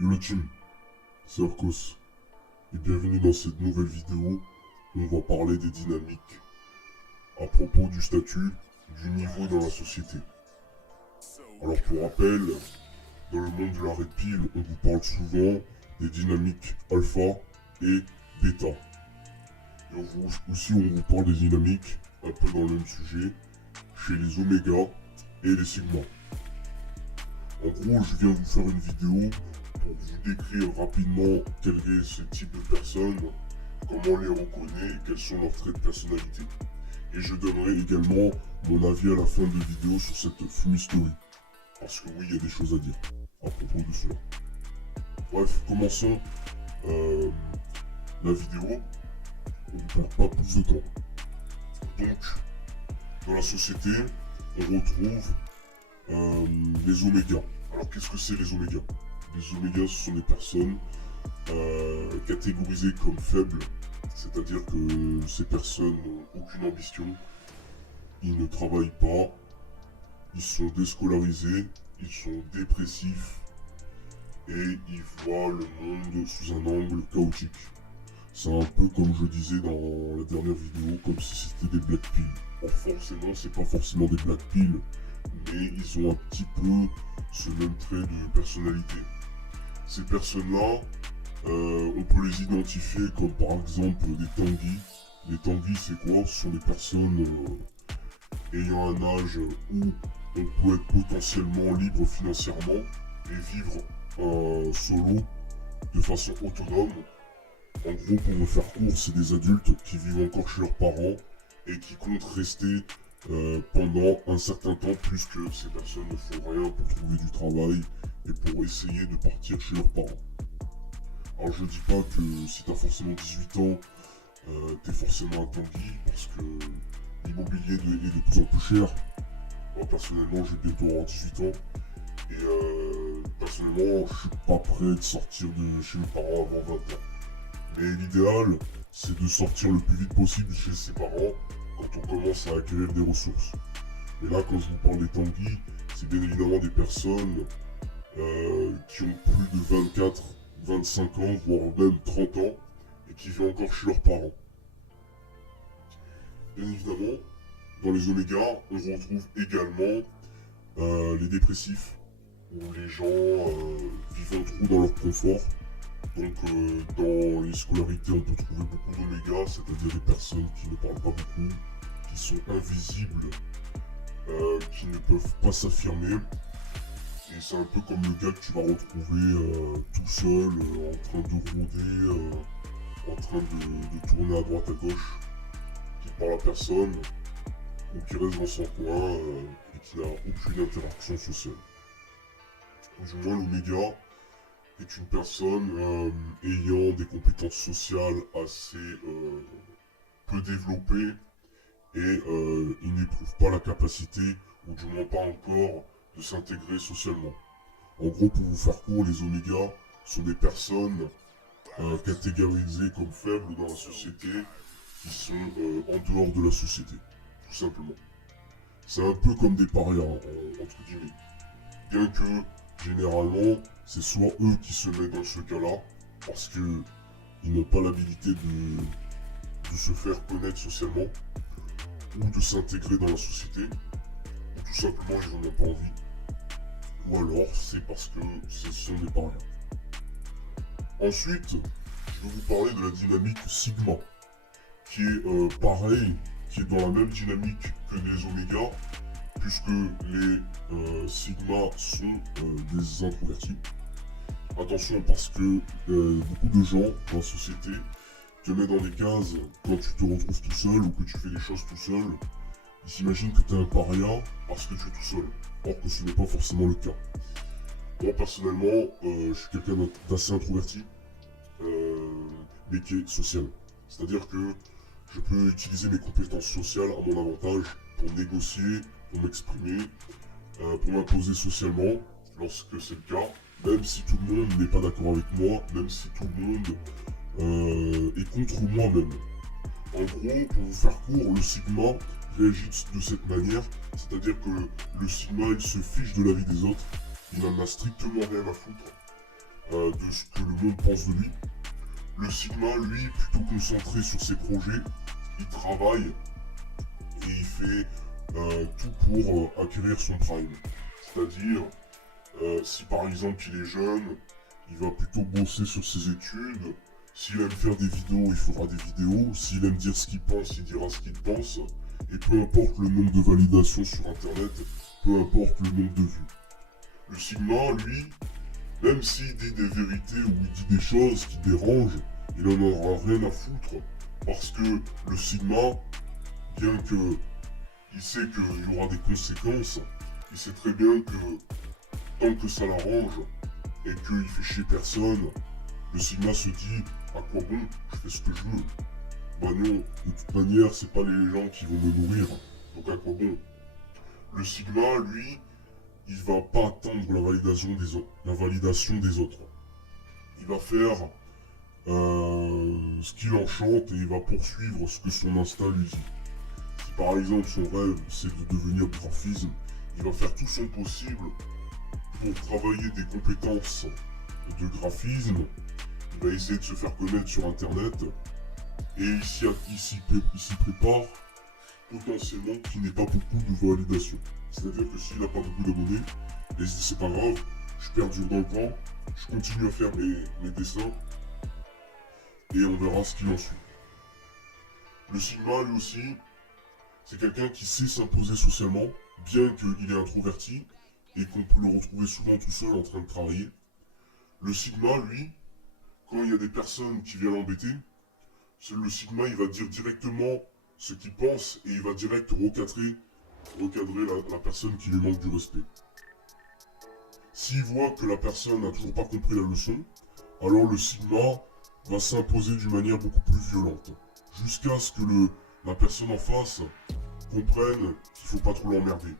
Yo le team, c'est Arcos, et bienvenue dans cette nouvelle vidéo où on va parler des dynamiques à propos du statut, du niveau dans la société. Alors pour rappel, dans le monde de la Red Pill, on vous parle souvent des dynamiques alpha et bêta. Et aussi on vous parle des dynamiques, un peu dans le même sujet, chez les oméga et les sigma. En gros, je viens vous faire une vidéo pour vous décrire rapidement quel est ce type de personnes, comment on les reconnaît et quels sont leurs traits de personnalité. Et je donnerai également mon avis à la fin de la vidéo sur cette fumisterie. Parce que oui, il y a des choses à dire à propos de cela. Bref, commençons la vidéo. On ne perd pas plus de temps. Donc, dans la société, on retrouve les omégas. Alors qu'est-ce que c'est les omégas? Les omégas, ce sont des personnes catégorisées comme faibles, c'est-à-dire que ces personnes n'ont aucune ambition, ils ne travaillent pas, ils sont déscolarisés, ils sont dépressifs et ils voient le monde sous un angle chaotique. C'est un peu comme je disais dans la dernière vidéo, comme si c'était des black pills. Or forcément, c'est pas forcément des black pills, mais ils ont un petit peu ce même trait de personnalité. Ces personnes-là, on peut les identifier comme par exemple des tanguis. Les tanguis, c'est quoi? Ce sont des personnes ayant un âge où on peut être potentiellement libre financièrement et vivre solo de façon autonome. En gros, pour me faire court, c'est des adultes qui vivent encore chez leurs parents et qui comptent rester pendant un certain temps, puisque ces personnes ne font rien pour trouver du travail et pour essayer de partir chez leurs parents. Alors je dis pas que si t'as forcément 18 ans, t'es forcément un tanguy, parce que l'immobilier est de plus en plus cher. Moi personnellement, j'ai bientôt avoir 18 ans, et personnellement, je suis pas prêt de sortir de chez mes parents avant 20 ans. Mais l'idéal, c'est de sortir le plus vite possible chez ses parents quand on commence à acquérir des ressources. Et là, quand je vous parle des tanguis, c'est bien évidemment des personnes qui ont plus de 24, 25 ans, voire même 30 ans, et qui vivent encore chez leurs parents. Bien évidemment, dans les omégas, on retrouve également les dépressifs, où les gens vivent trop dans leur confort. Donc dans les scolarités, on peut trouver beaucoup d'omégas, c'est-à-dire des personnes qui ne parlent pas beaucoup, qui sont invisibles, qui ne peuvent pas s'affirmer. Et c'est un peu comme le gars que tu vas retrouver tout seul, en train de rôder, en train de tourner à droite à gauche, qui parle à personne, ou qui reste dans son coin et qui n'a aucune interaction sociale. Du moins, l'oméga est une personne ayant des compétences sociales assez peu développées et il n'éprouve pas la capacité, ou du moins pas encore, de s'intégrer socialement. En gros, pour vous faire court, les omégas sont des personnes catégorisées comme faibles dans la société, qui sont en dehors de la société, tout simplement. C'est un peu comme des parias, entre guillemets. Bien que, généralement, c'est soit eux qui se mettent dans ce cas-là, parce qu'ils n'ont pas l'habilité de se faire connaître socialement, ou de s'intégrer dans la société, ou tout simplement ils n'en ont pas envie. Ou alors c'est parce que ce sont des parias. Ensuite, je vais vous parler de la dynamique sigma, qui est pareil, qui est dans la même dynamique que les omégas, puisque les sigma sont des introvertis. Attention, parce que beaucoup de gens dans la société te mettent dans des cases quand tu te retrouves tout seul ou que tu fais des choses tout seul. Ils s'imaginent que tu es un paria parce que tu es tout seul, or que ce n'est pas forcément le cas. Moi personnellement, je suis quelqu'un d'assez introverti, mais qui est social. C'est-à-dire que je peux utiliser mes compétences sociales à mon avantage pour négocier, pour m'exprimer, pour m'imposer socialement lorsque c'est le cas, même si tout le monde n'est pas d'accord avec moi, même si tout le monde est contre moi même. En gros, pour vous faire court, le sigma réagit de cette manière, c'est-à-dire que le sigma il se fiche de la vie des autres, il n'en a strictement rien à foutre. de ce que le monde pense de lui. Le sigma, lui, plutôt concentré sur ses projets, il travaille et il fait tout pour acquérir son prime. C'est-à-dire, si par exemple il est jeune, il va plutôt bosser sur ses études. S'il aime faire des vidéos, il fera des vidéos. S'il aime dire ce qu'il pense, il dira ce qu'il pense. Et peu importe le nombre de validations sur internet, peu importe le nombre de vues. Le sigma, lui, même s'il dit des vérités ou il dit des choses qui dérangent, il en aura rien à foutre. Parce que le sigma, bien que il sait qu'il y aura des conséquences, il sait très bien que tant que ça l'arrange et qu'il fait chier personne, le sigma se dit à quoi bon, je fais ce que je veux. Bah non, de toute manière, c'est pas les gens qui vont me nourrir, donc à quoi bon. Le sigma, lui, il va pas attendre la validation des autres. Il va faire ce qui l'enchante et il va poursuivre ce que son instinct lui dit. Si par exemple son rêve c'est de devenir graphiste, il va faire tout son possible pour travailler des compétences de graphisme. Il va essayer de se faire connaître sur internet et il s'y prépare potentiellement qu'il n'ait pas beaucoup de validation. C'est-à-dire que s'il n'a pas beaucoup d'abonnés, et c'est pas grave, je perdure dans le temps, je continue à faire mes dessins et on verra ce qu'il en suit. Le sigma lui aussi, c'est quelqu'un qui sait s'imposer socialement, bien qu'il est introverti et qu'on peut le retrouver souvent tout seul en train de travailler. Le sigma, lui, quand il y a des personnes qui viennent l'embêter, le sigma, il va dire directement ce qu'il pense et il va direct recadrer la personne qui lui manque du respect. S'il voit que la personne n'a toujours pas compris la leçon, alors le sigma va s'imposer d'une manière beaucoup plus violente, jusqu'à ce que la personne en face comprenne qu'il ne faut pas trop l'emmerder.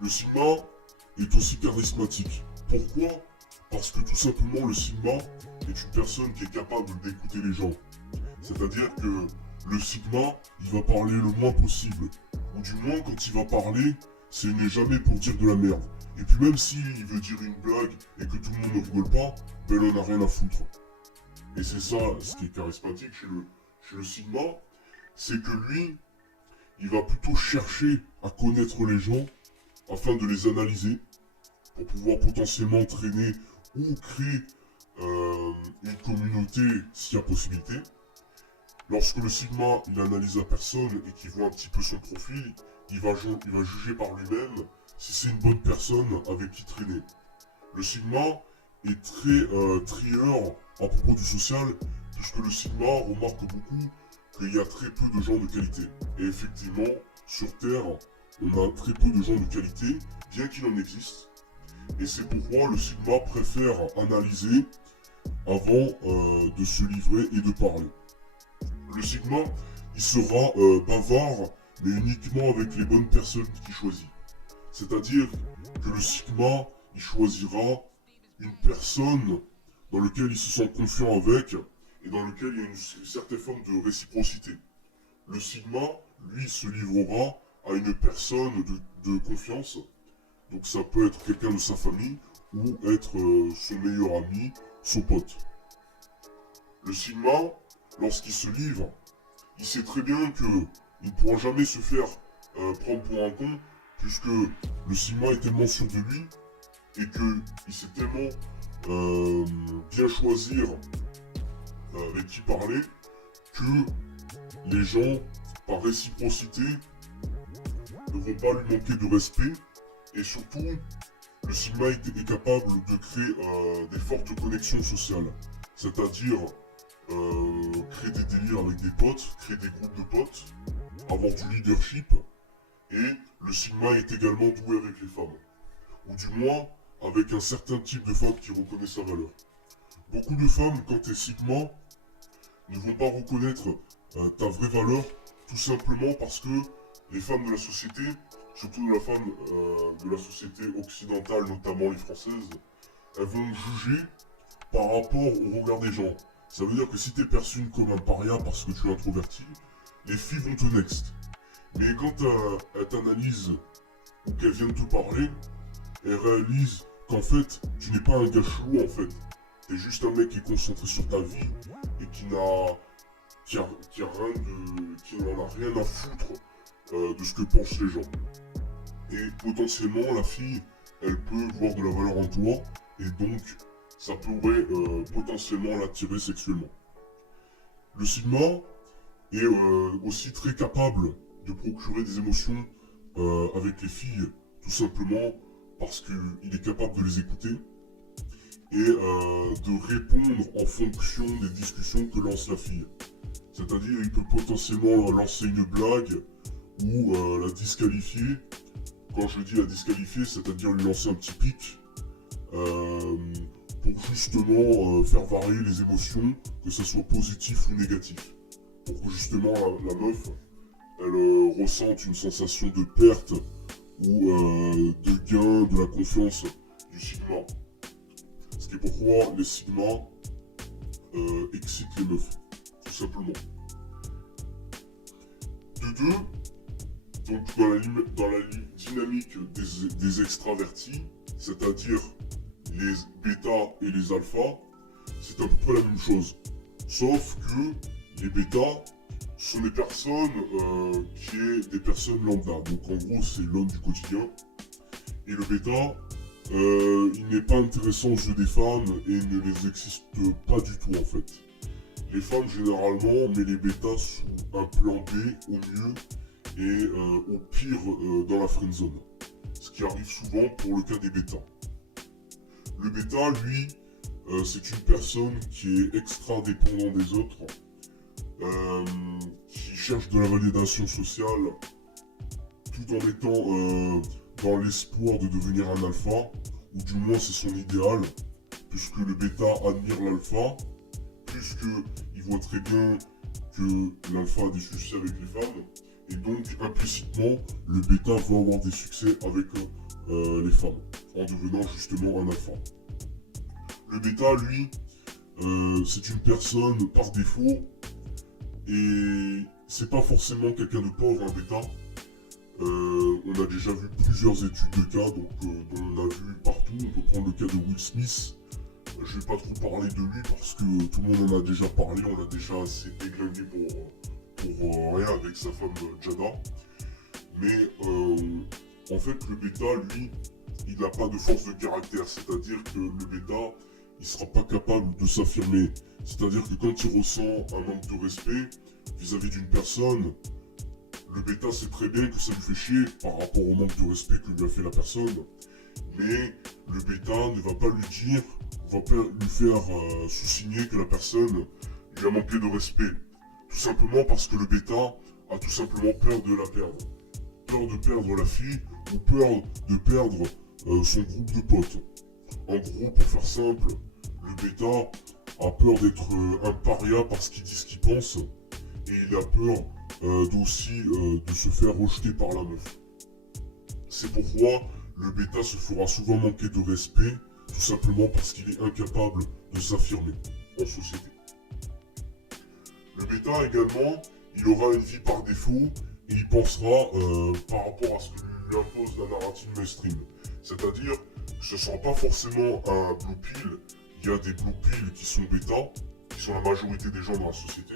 Le sigma est aussi charismatique. Pourquoi? Parce que tout simplement le sigma est une personne qui est capable d'écouter les gens. C'est-à-dire que le sigma, il va parler le moins possible. Ou du moins quand il va parler, ce n'est jamais pour dire de la merde. Et puis même s'il veut dire une blague et que tout le monde ne rigole pas, ben il en a rien à foutre. Et c'est ça ce qui est charismatique chez le sigma, c'est que lui, il va plutôt chercher à connaître les gens afin de les analyser pour pouvoir potentiellement traîner ou créer une communauté s'il y a possibilité. Lorsque le sigma il analyse la personne et qu'il voit un petit peu son profil, il va juger par lui-même si c'est une bonne personne avec qui traîner. Le sigma est très trieur à propos du social, puisque le sigma remarque beaucoup qu'il y a très peu de gens de qualité. Et effectivement, sur Terre, on a très peu de gens de qualité, bien qu'il en existe. Et c'est pourquoi le sigma préfère analyser avant de se livrer et de parler. Le sigma, il sera bavard, mais uniquement avec les bonnes personnes qu'il choisit. C'est-à-dire que le sigma, il choisira une personne dans laquelle il se sent confiant avec et dans laquelle il y a une certaine forme de réciprocité. Le sigma, lui, se livrera à une personne de confiance. Donc ça peut être quelqu'un de sa famille ou être son meilleur ami, son pote. Le sigma, lorsqu'il se livre, il sait très bien qu'il ne pourra jamais se faire prendre pour un con, puisque le sigma est tellement sûr de lui et qu'il sait tellement bien choisir avec qui parler que les gens, par réciprocité, ne vont pas lui manquer de respect. Et surtout, le sigma est capable de créer des fortes connexions sociales. C'est-à-dire créer des délires avec des potes, créer des groupes de potes, avoir du leadership. Et le sigma est également doué avec les femmes. Ou du moins, avec un certain type de femme qui reconnaît sa valeur. Beaucoup de femmes, quand tu es sigma, ne vont pas reconnaître ta vraie valeur, tout simplement parce que les femmes de la société, surtout les femmes de la société occidentale, notamment les françaises, elles vont juger par rapport au regard des gens. Ça veut dire que si tu es perçu comme un paria parce que tu es introverti, les filles vont te next. Mais quand elles t'analysent ou qu'elles viennent te parler, elles réalisent qu'en fait, tu n'es pas un gars chelou en fait. T'es juste un mec qui est concentré sur ta vie et qui n'en a rien à foutre de ce que pensent les gens. Et potentiellement, la fille, elle peut voir de la valeur en toi et donc ça pourrait potentiellement l'attirer sexuellement. Le Sigma est aussi très capable de procurer des émotions avec les filles, tout simplement parce qu'il est capable de les écouter et de répondre en fonction des discussions que lance la fille. C'est-à-dire, il peut potentiellement lancer une blague ou la disqualifier. Quand je dis la disqualifier, c'est-à-dire lui lancer un petit pic pour justement faire varier les émotions, que ce soit positif ou négatif. Pour que justement la meuf, elle ressente une sensation de perte ou de gain de la confiance du Sigma. Ce qui est pourquoi les Sigma excitent les meufs, tout simplement. De deux, donc dans la dynamique des extravertis, c'est-à-dire les bêtas et les alphas, c'est à peu près la même chose. Sauf que les bêtas sont des personnes qui est des personnes lambda. Donc en gros, c'est l'homme du quotidien. Et le bêta, il n'est pas intéressant aux yeux des femmes et ne les excite pas du tout en fait. Les femmes généralement, mais les bêtas sous un plan B au mieux et au pire dans la friendzone. Ce qui arrive souvent pour le cas des bêtas. Le bêta, lui, c'est une personne qui est extra dépendant des autres, qui cherche de la validation sociale tout en étant dans l'espoir de devenir un alpha, ou du moins c'est son idéal, puisque le bêta admire l'alpha, puisqu'il voit très bien que l'alpha a des succès avec les femmes, et donc implicitement le bêta va avoir des succès avec les femmes, en devenant justement un alpha. Le bêta, lui, c'est une personne par défaut, et c'est pas forcément quelqu'un de pauvre, un bêta. On a déjà vu plusieurs études de cas, donc dont on a vu partout. On peut prendre le cas de Will Smith. Je vais pas trop parler de lui parce que tout le monde en a déjà parlé, on l'a déjà assez déglingué pour rien avec sa femme Jada. Mais en fait, le bêta, lui, il n'a pas de force de caractère, c'est-à-dire que le bêta, il sera pas capable de s'affirmer. C'est-à-dire que quand il ressent un manque de respect vis-à-vis d'une personne, le bêta sait très bien que ça lui fait chier par rapport au manque de respect que lui a fait la personne. Mais le bêta ne va pas lui dire, va pas lui faire sous-signer que la personne lui a manqué de respect. Tout simplement parce que le bêta a tout simplement peur de la perdre. Peur de perdre la fille ou peur de perdre son groupe de potes. En gros, pour faire simple, le bêta a peur d'être un paria parce qu'il dit ce qu'il pense et il a peur aussi de se faire rejeter par la meuf. C'est pourquoi le bêta se fera souvent manquer de respect, tout simplement parce qu'il est incapable de s'affirmer en société. Le bêta également, il aura une vie par défaut et il pensera par rapport à ce que lui impose la narrative mainstream. C'est-à-dire que ce ne sera pas forcément un blue pill, il y a des blue pill qui sont bêta, qui sont la majorité des gens dans la société,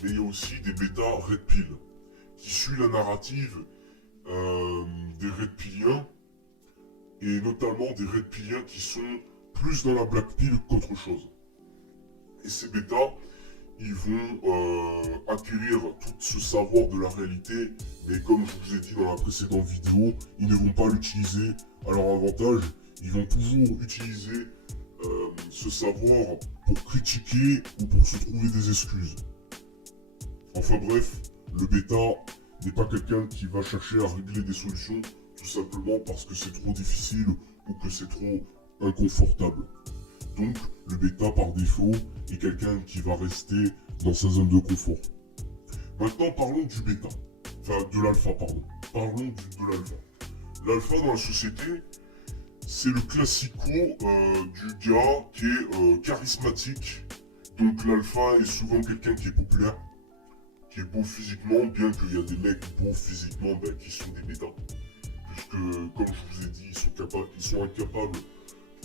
mais il y a aussi des bêta red pill, qui suivent la narrative des red pilliens, et notamment des red pilliens qui sont plus dans la black pill qu'autre chose. Et ces bêtas, ils vont acquérir tout ce savoir de la réalité, mais comme je vous ai dit dans la précédente vidéo, ils ne vont pas l'utiliser à leur avantage, ils vont toujours utiliser ce savoir pour critiquer ou pour se trouver des excuses. Enfin bref, le bêta n'est pas quelqu'un qui va chercher à régler des solutions tout simplement parce que c'est trop difficile ou que c'est trop inconfortable. Donc le bêta par défaut est quelqu'un qui va rester dans sa zone de confort. Maintenant parlons du bêta, enfin de l'alpha pardon. Parlons de l'alpha. L'alpha dans la société, c'est le classico du gars qui est charismatique. Donc l'alpha est souvent quelqu'un qui est populaire, qui est beau physiquement, bien qu'il y a des mecs beaux physiquement qui sont des bêtas. Puisque, comme je vous ai dit, ils sont incapables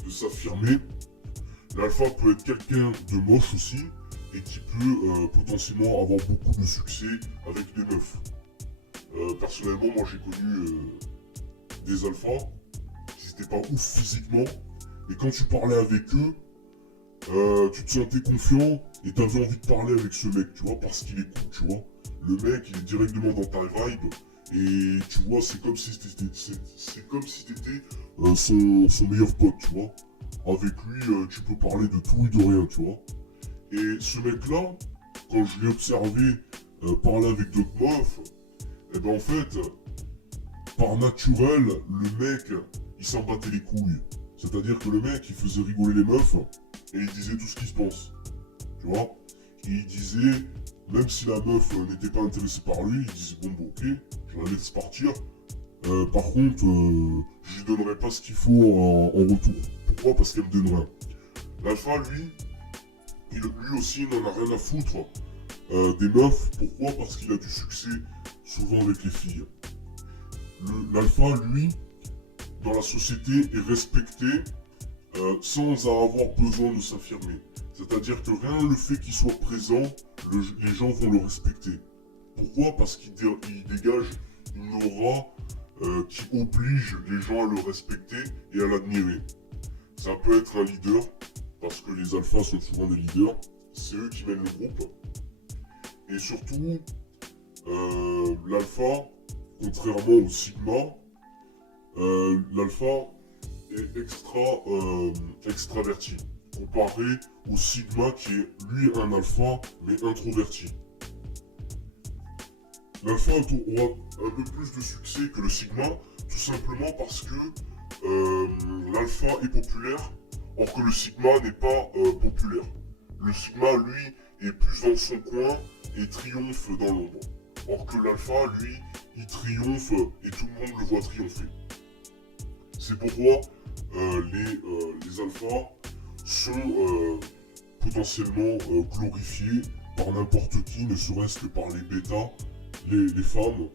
de s'affirmer. L'alpha peut être quelqu'un de moche aussi et qui peut potentiellement avoir beaucoup de succès avec les meufs. Personnellement, moi j'ai connu des alphas qui n'étaient pas ouf physiquement, et quand tu parlais avec eux, tu te sentais confiant et t'avais envie de parler avec ce mec, tu vois, parce qu'il est cool, tu vois. Le mec, il est directement dans ta vibe, et tu vois, c'est comme si t'étais son meilleur pote, tu vois. Avec lui, tu peux parler de tout et de rien, tu vois. Et ce mec-là, quand je l'ai observé parler avec d'autres meufs, et ben en fait, par naturel, le mec, il s'en battait les couilles. C'est-à-dire que le mec, il faisait rigoler les meufs et il disait tout ce qui se pense. Tu vois? Et il disait, même si la meuf n'était pas intéressée par lui, il disait bon ok, je la laisse partir. Par contre, je lui donnerai pas ce qu'il faut en retour. Pourquoi? Parce qu'elle me donne rien. L'alpha, lui, lui aussi, n'en a rien à foutre des meufs. Pourquoi? Parce qu'il a du succès souvent avec les filles. L'alpha, lui, dans la société, est respecté sans avoir besoin de s'affirmer. C'est-à-dire que rien le fait qu'il soit présent, les gens vont le respecter. Pourquoi? Parce qu'il dégage une aura qui oblige les gens à le respecter et à l'admirer. Ça peut être un leader, parce que les alphas sont souvent des leaders, c'est eux qui mènent le groupe. Et surtout, l'alpha, contrairement au sigma, l'alpha est extraverti, comparé au sigma qui est lui un alpha mais introverti. L'alpha aura un peu plus de succès que le sigma, tout simplement parce que l'alpha est populaire, or que le sigma n'est pas populaire. Le sigma, lui, est plus dans son coin et triomphe dans l'ombre. Or que l'alpha, lui, il triomphe et tout le monde le voit triompher. C'est pourquoi les alphas sont potentiellement glorifiés par n'importe qui, ne serait-ce que par les bêtas, les femmes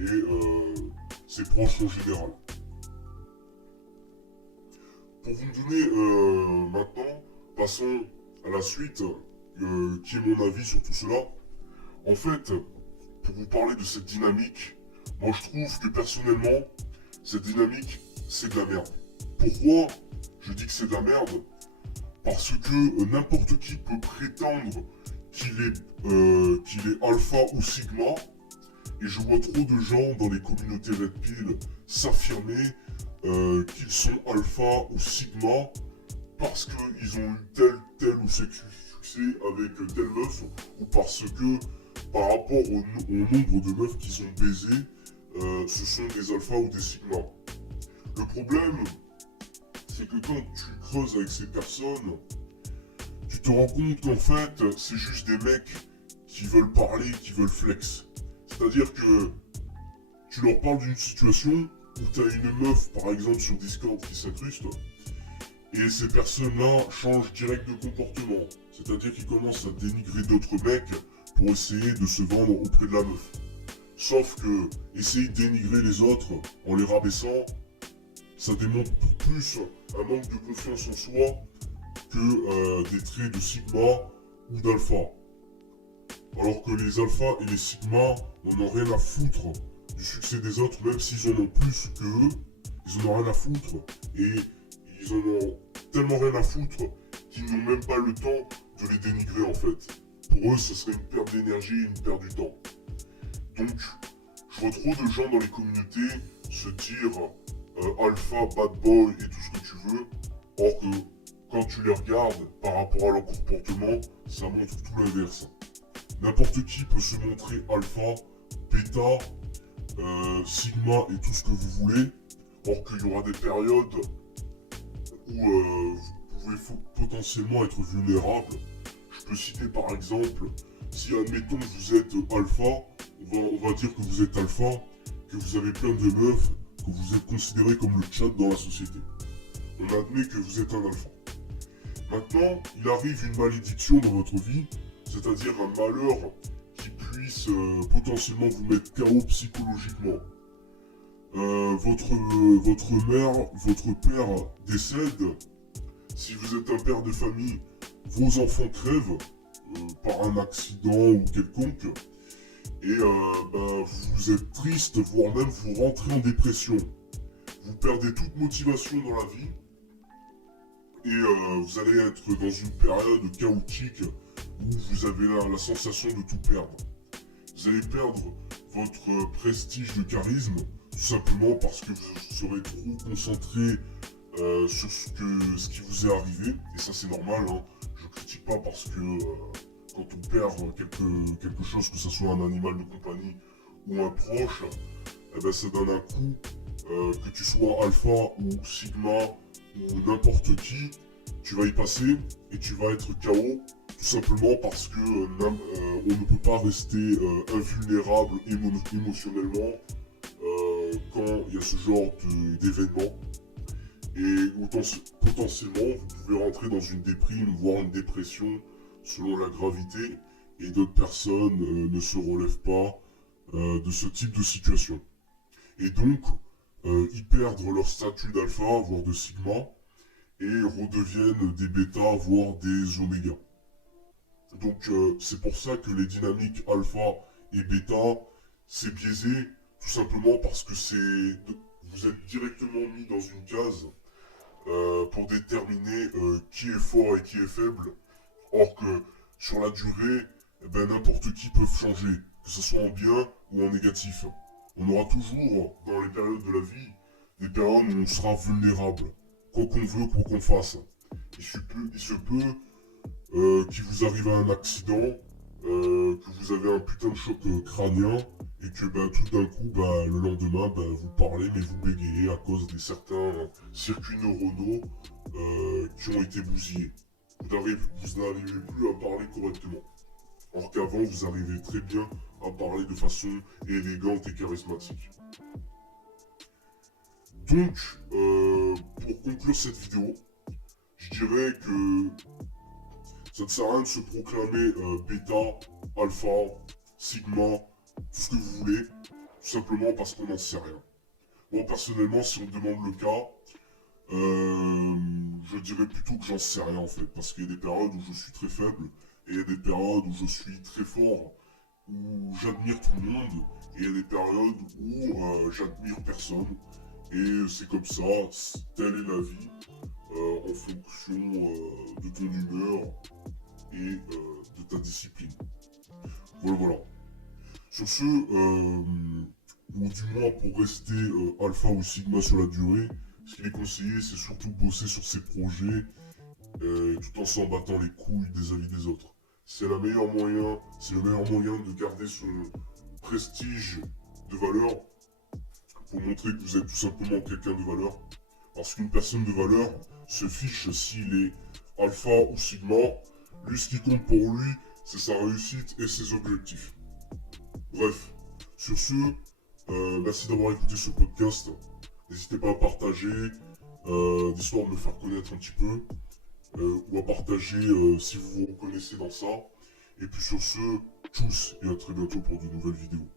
et ses proches en général. Pour vous donner maintenant, passons à la suite, qui est mon avis sur tout cela. En fait, pour vous parler de cette dynamique, moi je trouve que personnellement, cette dynamique, c'est de la merde. Pourquoi je dis que c'est de la merde? Parce que n'importe qui peut prétendre qu'il est alpha ou sigma, et je vois trop de gens dans les communautés Red Pill s'affirmer qu'ils sont alpha ou sigma parce qu'ils ont eu tel ou tel succès avec telle meuf, ou parce que par rapport au nombre de meufs qu'ils ont baisé, ce sont des alphas ou des sigma. Le problème, c'est que quand tu creuses avec ces personnes, tu te rends compte qu'en fait, c'est juste des mecs qui veulent parler, qui veulent flex. C'est-à-dire que tu leur parles d'une situation où tu as une meuf, par exemple, sur Discord qui s'incruste, et ces personnes-là changent direct de comportement. C'est-à-dire qu'ils commencent à dénigrer d'autres mecs pour essayer de se vendre auprès de la meuf. Sauf que essayer de dénigrer les autres en les rabaissant, ça démontre plus un manque de confiance en soi que des traits de sigma ou d'alpha. Alors que les alphas et les sigma n'en ont rien à foutre du succès des autres, même s'ils en ont plus que eux, ils en ont rien à foutre. Et ils en ont tellement rien à foutre qu'ils n'ont même pas le temps de les dénigrer en fait. Pour eux, ce serait une perte d'énergie et une perte du temps. Donc, je vois trop de gens dans les communautés se dire alpha, bad boy et tout ce que tu veux, or que quand tu les regardes par rapport à leur comportement, ça montre tout l'inverse. N'importe qui peut se montrer alpha, bêta, sigma et tout ce que vous voulez, or qu'il y aura des périodes où vous pouvez potentiellement être vulnérable. Je peux citer par exemple, si admettons que vous êtes alpha, on va dire que vous êtes alpha, que vous avez plein de meufs, que vous êtes considéré comme le chat dans la société. On admet que vous êtes un alpha. Maintenant, il arrive une malédiction dans votre vie, c'est-à-dire un malheur qui puisse potentiellement vous mettre KO psychologiquement. Votre mère, votre père décède Si vous êtes un père de famille, vos enfants crèvent par un accident ou quelconque, et vous êtes triste, voire même vous rentrez en dépression. Vous perdez toute motivation dans la vie, et vous allez être dans une période chaotique où vous avez la sensation de tout perdre. Vous allez perdre votre prestige de charisme, tout simplement parce que vous serez trop concentré sur ce qui vous est arrivé, et ça c'est normal, hein. Je critique pas parce que quand on perd quelque chose, que ce soit un animal de compagnie ou un proche, eh ben, ça donne un coup, que tu sois alpha ou sigma ou n'importe qui, tu vas y passer et tu vas être KO, tout simplement parce que on ne peut pas rester invulnérable émotionnellement quand il y a ce genre d'événement. Et potentiellement, vous pouvez rentrer dans une déprime, voire une dépression, selon la gravité, et d'autres personnes ne se relèvent pas de ce type de situation. Et donc, ils perdent leur statut d'alpha, voire de sigma, et redeviennent des bêta, voire des oméga. Donc, c'est pour ça que les dynamiques alpha et bêta, c'est biaisé, tout simplement parce que vous êtes directement mis dans une case pour déterminer qui est fort et qui est faible. Or que sur la durée, eh ben, n'importe qui peut changer, que ce soit en bien ou en négatif. On aura toujours, dans les périodes de la vie, des périodes où on sera vulnérable, quoi qu'on veut, quoi qu'on fasse. Il se peut qu'il vous arrive un accident, que vous avez un putain de choc crânien, et que tout d'un coup, le lendemain, vous parlez, mais vous bégayez à cause de certains circuits neuronaux qui ont été bousillés. Vous n'arrivez plus à parler correctement. Alors qu'avant, vous arrivez très bien à parler de façon élégante et charismatique. Donc, pour conclure cette vidéo, je dirais que ça ne sert à rien de se proclamer bêta, alpha, sigma, tout ce que vous voulez, tout simplement parce qu'on n'en sait rien. Moi, personnellement, si on me demande le cas, je dirais plutôt que j'en sais rien en fait, parce qu'il y a des périodes où je suis très faible, et il y a des périodes où je suis très fort, où j'admire tout le monde, et il y a des périodes où j'admire personne, et c'est comme ça, telle est la vie, en fonction de ton humeur et de ta discipline. Voilà. Sur ce, ou du moins pour rester alpha ou sigma sur la durée, ce qu'il est conseillé, c'est surtout bosser sur ses projets tout en s'en battant les couilles des avis des autres. C'est le meilleur moyen de garder son prestige de valeur pour montrer que vous êtes tout simplement quelqu'un de valeur. Parce qu'une personne de valeur se fiche s'il est alpha ou sigma. Lui, ce qui compte pour lui, c'est sa réussite et ses objectifs. Bref, sur ce, merci d'avoir écouté ce podcast. N'hésitez pas à partager, d'histoire de me faire connaître un petit peu, ou à partager si vous vous reconnaissez dans ça. Et puis sur ce, tchuss et à très bientôt pour de nouvelles vidéos.